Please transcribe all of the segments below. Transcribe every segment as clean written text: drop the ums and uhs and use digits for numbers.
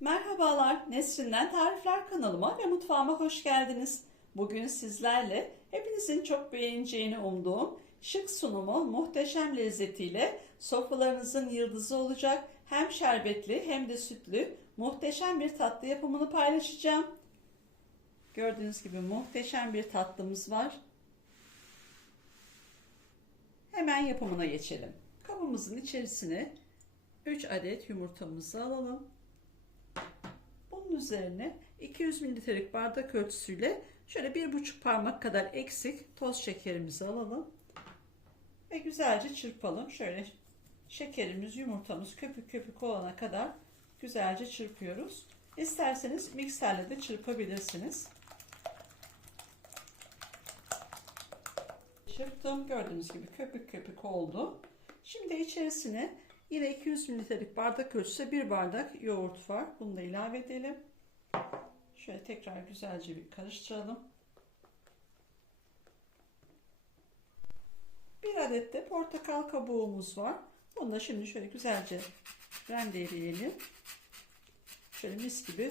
Merhabalar, Nesrin'den Tarifler kanalıma ve mutfağıma hoş geldiniz. Bugün sizlerle hepinizin çok beğeneceğini umduğum şık sunumu muhteşem lezzetiyle sofralarınızın yıldızı olacak hem şerbetli hem de sütlü muhteşem bir tatlı yapımını paylaşacağım. Gördüğünüz gibi muhteşem bir tatlımız var. Hemen yapımına geçelim. Kabımızın içerisine 3 adet yumurtamızı alalım. Bunun üzerine 200 mililitrelik bardak ölçüsüyle şöyle 1,5 parmak kadar eksik toz şekerimizi alalım. Ve güzelce çırpalım. Şöyle şekerimiz, yumurtamız köpük köpük olana kadar güzelce çırpıyoruz. İsterseniz mikserle de çırpabilirsiniz. Çırptım. Gördüğünüz gibi köpük köpük oldu. Şimdi içerisine yine 200 mililitrelik bardak ölçüsü 1 bardak yoğurt var. Bunu da ilave edelim. Şöyle tekrar güzelce bir karıştıralım. 1 adet de portakal kabuğumuz var. Bunu da şimdi şöyle güzelce rendeleyelim. Şöyle mis gibi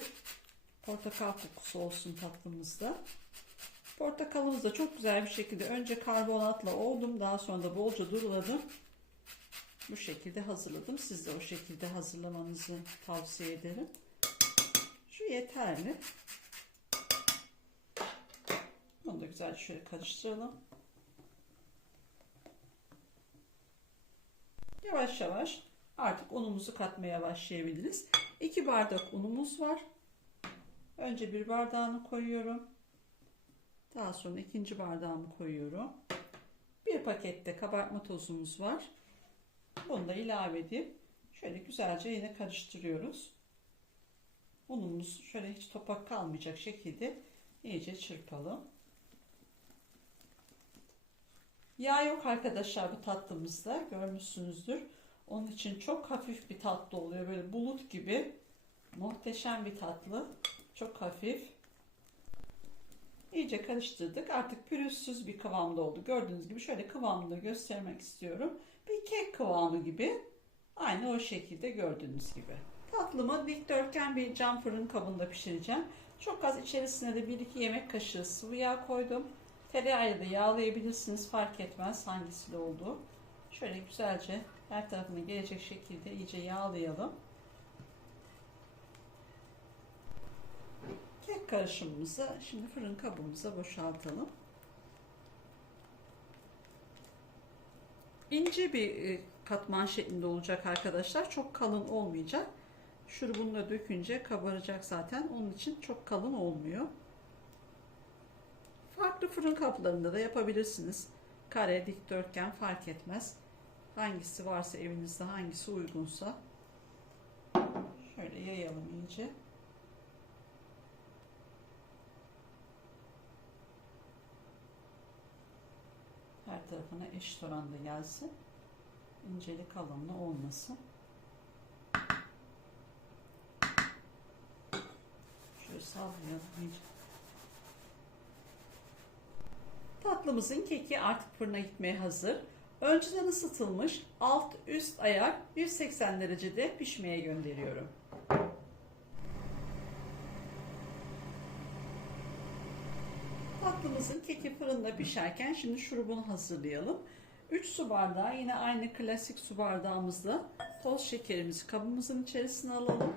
portakal kokusu olsun tatlımızda. Portakalımızı da çok güzel bir şekilde önce karbonatla ovdum. Daha sonra da bolca duruladım. Bu şekilde hazırladım. Siz de o şekilde hazırlamanızı tavsiye ederim. Şu yeterli. Bunu da güzelce şöyle karıştıralım. Yavaş yavaş artık unumuzu katmaya başlayabiliriz. 2 bardak unumuz var. Önce bir bardağını koyuyorum. Daha sonra ikinci bardağımı koyuyorum. Bir pakette kabartma tozumuz var. Bunu da ilave edip şöyle güzelce yine karıştırıyoruz. Unumuz şöyle hiç topak kalmayacak şekilde iyice çırpalım. Yağ yok arkadaşlar bu tatlımızda, görmüşsünüzdür. Onun için çok hafif bir tatlı oluyor. Böyle bulut gibi muhteşem bir tatlı. Çok hafif. İyice karıştırdık. Artık pürüzsüz bir kıvamda oldu. Gördüğünüz gibi şöyle kıvamını da göstermek istiyorum. Bir kek kıvamı gibi. Aynı o şekilde gördüğünüz gibi. Tatlımı dikdörtgen bir cam fırın kabında pişireceğim. Çok az içerisine de 1-2 yemek kaşığı sıvı yağ koydum. Tereyağıyla da yağlayabilirsiniz. Fark etmez hangisiyle olduğu. Şöyle güzelce her tarafına gelecek şekilde iyice yağlayalım. Kek karışımımızı şimdi fırın kabımıza boşaltalım. İnce bir katman şeklinde olacak arkadaşlar. Çok kalın olmayacak. Şurubunu da dökünce kabaracak zaten. Onun için çok kalın olmuyor. Farklı fırın kaplarında da yapabilirsiniz. Kare, dikdörtgen fark etmez. Hangisi varsa evinizde, hangisi uygunsa. Şöyle yayalım iyice. Her tarafına eşit oranda gelsin. İnceli kalınlı olmasın. Şöyle sallayalım iyice. Tatlımızın keki artık fırına gitmeye hazır. Önceden ısıtılmış alt üst ayar 180 derecede pişmeye gönderiyorum. Tatlımızın keki fırında pişerken şimdi şurubunu hazırlayalım. 3 su bardağı yine aynı klasik su bardağımızla toz şekerimizi kabımızın içerisine alalım.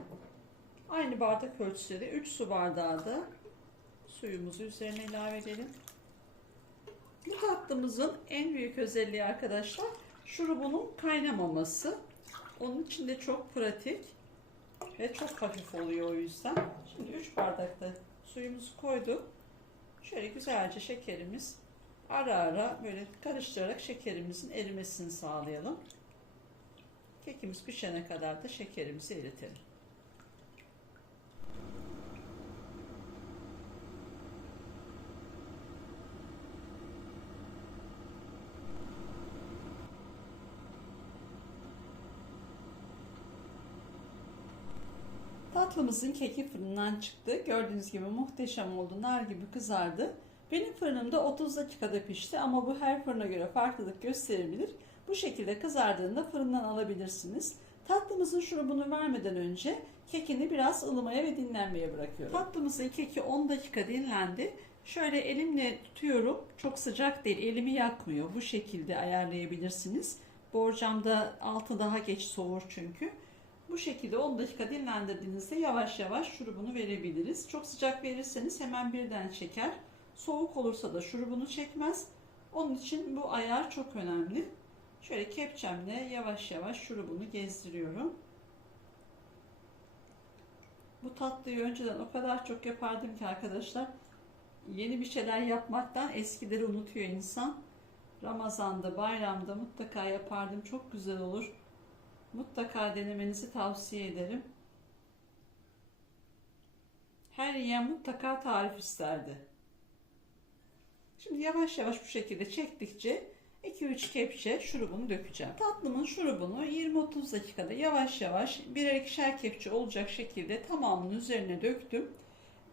Aynı bardak ölçüsüyle 3 su bardağı da suyumuzu üzerine ilave edelim. Bu tatlımızın en büyük özelliği arkadaşlar şurubunun kaynamaması. Onun için de çok pratik ve çok hafif oluyor o yüzden. Şimdi 3 bardak da suyumuzu koyduk. Şöyle güzelce şekerimiz ara ara böyle karıştırarak şekerimizin erimesini sağlayalım. Kekimiz pişene kadar da şekerimizi eritelim. Tatlımızın keki fırından çıktı. Gördüğünüz gibi muhteşem oldu. Nar gibi kızardı. Benim fırınımda 30 dakikada pişti ama bu her fırına göre farklılık gösterebilir. Bu şekilde kızardığında fırından alabilirsiniz. Tatlımızın şurubunu vermeden önce kekini biraz ılımaya ve dinlenmeye bırakıyorum. Tatlımızın keki 10 dakika dinlendi. Şöyle elimle tutuyorum. Çok sıcak değil, elimi yakmıyor. Bu şekilde ayarlayabilirsiniz. Borcamda altı daha geç soğur çünkü. Bu şekilde 10 dakika dinlendirdiğinizde yavaş yavaş şurubunu verebiliriz. Çok sıcak verirseniz hemen birden çeker. Soğuk olursa da şurubunu çekmez. Onun için bu ayar çok önemli. Şöyle kepçemle yavaş yavaş şurubunu gezdiriyorum. Bu tatlıyı önceden o kadar çok yapardım ki arkadaşlar. Yeni bir şeyler yapmaktan eskileri unutuyor insan. Ramazan'da, bayramda mutlaka yapardım. Çok güzel olur. Mutlaka denemenizi tavsiye ederim. Her yiyen mutlaka tarif isterdi. Şimdi yavaş yavaş bu şekilde çektikçe 2-3 kepçe şurubunu dökeceğim. Tatlımın şurubunu 20-30 dakikada yavaş yavaş birer ikişer kepçe olacak şekilde tamamının üzerine döktüm.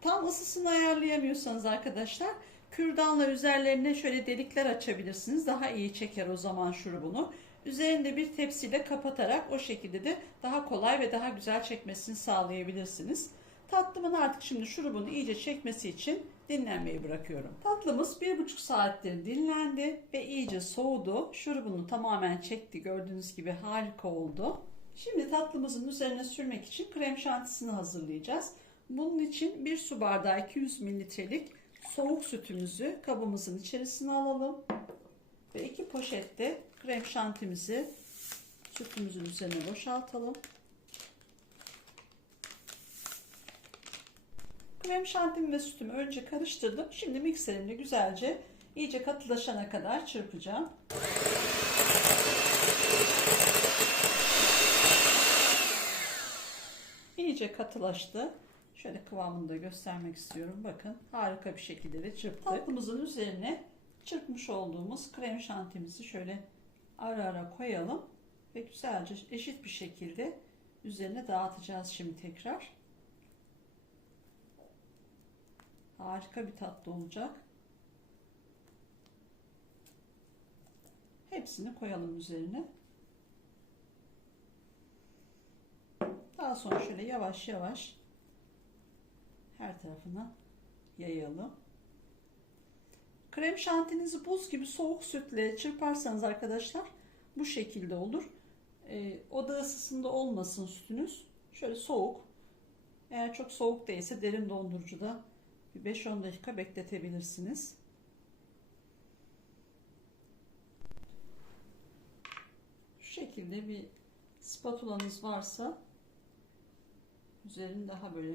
Tam ısısını ayarlayamıyorsanız arkadaşlar kürdanla üzerlerine şöyle delikler açabilirsiniz. Daha iyi çeker o zaman şurubunu. Üzerinde bir tepsiyle kapatarak o şekilde de daha kolay ve daha güzel çekmesini sağlayabilirsiniz. Tatlımın artık şimdi şurubunu iyice çekmesi için dinlenmeyi bırakıyorum. Tatlımız 1,5 saattir dinlendi ve iyice soğudu. Şurubunu tamamen çekti. Gördüğünüz gibi harika oldu. Şimdi tatlımızın üzerine sürmek için krem şantisini hazırlayacağız. Bunun için 1 su bardağı 200 mililitrelik soğuk sütümüzü kabımızın içerisine alalım. Ve 2 poşette krem şantimizi sütümüzün üzerine boşaltalım. Krem şantimi ve sütümü önce karıştırdım. Şimdi mikserimle güzelce iyice katılaşana kadar çırpacağım. İyice katılaştı. Şöyle kıvamını da göstermek istiyorum. Bakın harika bir şekilde de çırptık. Tatlımızın üzerine çırpmış olduğumuz krem şantimizi şöyle ara ara koyalım. Ve güzelce eşit bir şekilde üzerine dağıtacağız şimdi tekrar. Harika bir tatlı olacak. Hepsini koyalım üzerine. Daha sonra şöyle yavaş yavaş her tarafına yayalım. Krem şantinizi buz gibi soğuk sütle çırparsanız arkadaşlar bu şekilde olur. Oda ısısında olmasın sütünüz. Şöyle soğuk. Eğer çok soğuk değilse derin dondurucuda 5-10 dakika bekletebilirsiniz. Şu şekilde bir spatulanız varsa üzerini daha böyle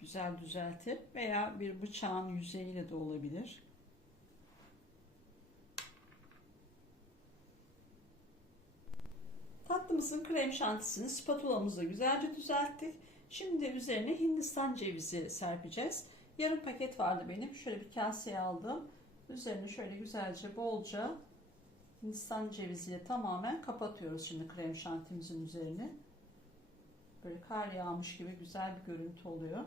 güzel düzeltir veya bir bıçağın yüzeyiyle de olabilir. Tatlımızın krem şantisini spatulamızla güzelce düzelttik. Şimdi üzerine Hindistan cevizi serpeceğiz. Yarım paket vardı benim. Şöyle bir kaseye aldım. Üzerine şöyle güzelce bolca Hindistan ceviziyle tamamen kapatıyoruz şimdi krem şantimizin üzerine. Böyle kar yağmış gibi güzel bir görüntü oluyor.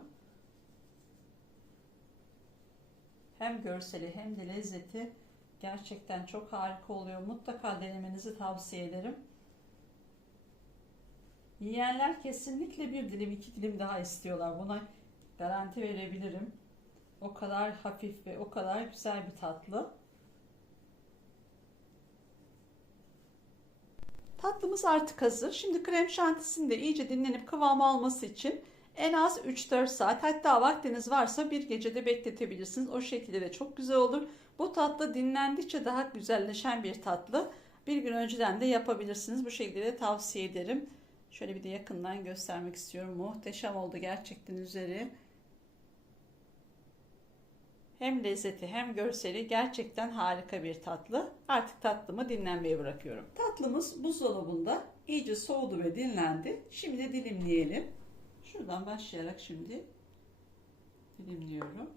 Hem görseli hem de lezzeti gerçekten çok harika oluyor. Mutlaka denemenizi tavsiye ederim. Yiyenler kesinlikle bir dilim, 2 dilim daha istiyorlar. Buna garanti verebilirim. O kadar hafif ve o kadar güzel bir tatlı. Tatlımız artık hazır. Şimdi krem şantisini de iyice dinlenip kıvam alması için en az 3-4 saat, hatta vaktiniz varsa bir gecede bekletebilirsiniz. O şekilde de çok güzel olur. Bu tatlı dinlendikçe daha güzelleşen bir tatlı. Bir gün önceden de yapabilirsiniz. Bu şekilde de tavsiye ederim. Şöyle bir de yakından göstermek istiyorum. Muhteşem oldu gerçekten üzeri. Hem lezzeti hem görseli gerçekten harika bir tatlı. Artık tatlımı dinlenmeye bırakıyorum. Tatlımız buzdolabında iyice soğudu ve dinlendi. Şimdi de dilimleyelim. Şuradan başlayarak şimdi dilimliyorum.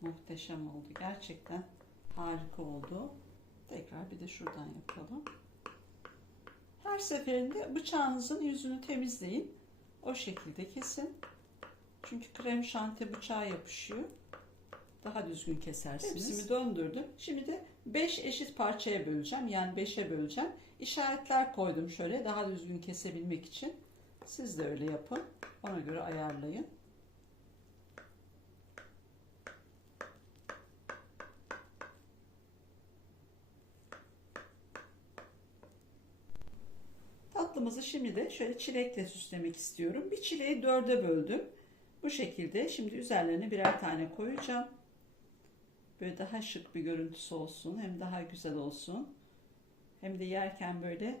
Muhteşem oldu. Gerçekten harika oldu. Tekrar bir de şuradan yapalım. Her seferinde bıçağınızın yüzünü temizleyin. O şekilde kesin. Çünkü krem şanti bıçağa yapışıyor. Daha düzgün kesersiniz. Hepsini döndürdüm. Şimdi de 5 eşit parçaya böleceğim. Yani 5'e böleceğim. İşaretler koydum şöyle daha düzgün kesebilmek için. Siz de öyle yapın. Ona göre ayarlayın. Tatlımızı şimdi de şöyle çilekle süslemek istiyorum. Bir çileği 4'e böldüm. Bu şekilde şimdi üzerlerine birer tane koyacağım. Böyle daha şık bir görüntüsü olsun. Hem daha güzel olsun. Hem de yerken böyle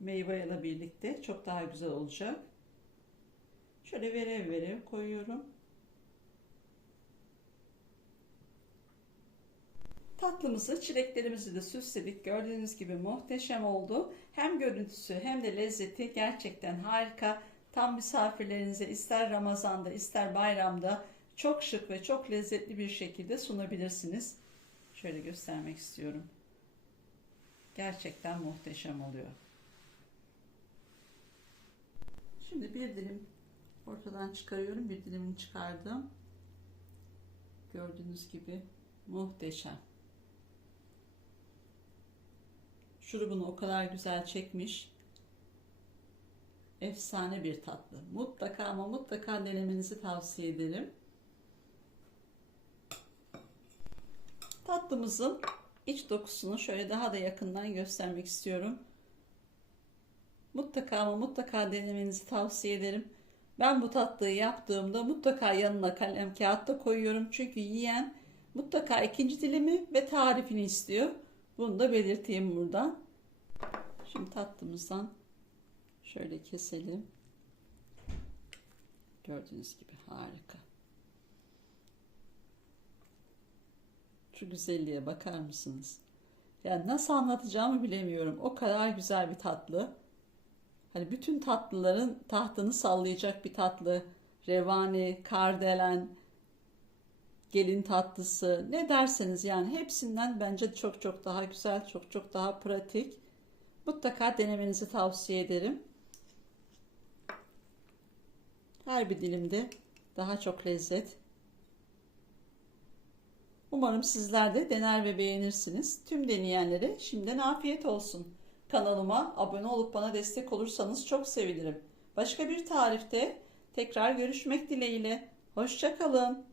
meyveyle birlikte çok daha güzel olacak. Şöyle verev verev koyuyorum. Tatlımızı, çileklerimizi de süsledik. Gördüğünüz gibi muhteşem oldu. Hem görüntüsü hem de lezzeti gerçekten harika. Tam misafirlerinize ister Ramazan'da ister bayramda çok şık ve çok lezzetli bir şekilde sunabilirsiniz. Şöyle göstermek istiyorum. Gerçekten muhteşem oluyor. Şimdi bir dilim ortadan çıkarıyorum. Bir dilimini çıkardım. Gördüğünüz gibi muhteşem. Şurubunu o kadar güzel çekmiş. Efsane bir tatlı. Mutlaka ama mutlaka denemenizi tavsiye ederim. Tatlımızın iç dokusunu şöyle daha da yakından göstermek istiyorum. Mutlaka ama mutlaka denemenizi tavsiye ederim. Ben bu tatlıyı yaptığımda mutlaka yanına kalem kağıt da koyuyorum. Çünkü yiyen mutlaka ikinci dilimi ve tarifini istiyor. Bunu da belirteyim burada. Şimdi tatlımızdan şöyle keselim. Gördüğünüz gibi harika. Şu güzelliğe bakar mısınız? Yani nasıl anlatacağımı bilemiyorum. O kadar güzel bir tatlı. Hani bütün tatlıların tahtını sallayacak bir tatlı. Revani, kardelen, gelin tatlısı ne derseniz yani hepsinden bence çok çok daha güzel, çok çok daha pratik. Mutlaka denemenizi tavsiye ederim. Her bir dilimde daha çok lezzet. Umarım sizler de dener ve beğenirsiniz. Tüm deneyenlere şimdiden afiyet olsun. Kanalıma abone olup bana destek olursanız çok sevinirim. Başka bir tarifte tekrar görüşmek dileğiyle. Hoşça kalın.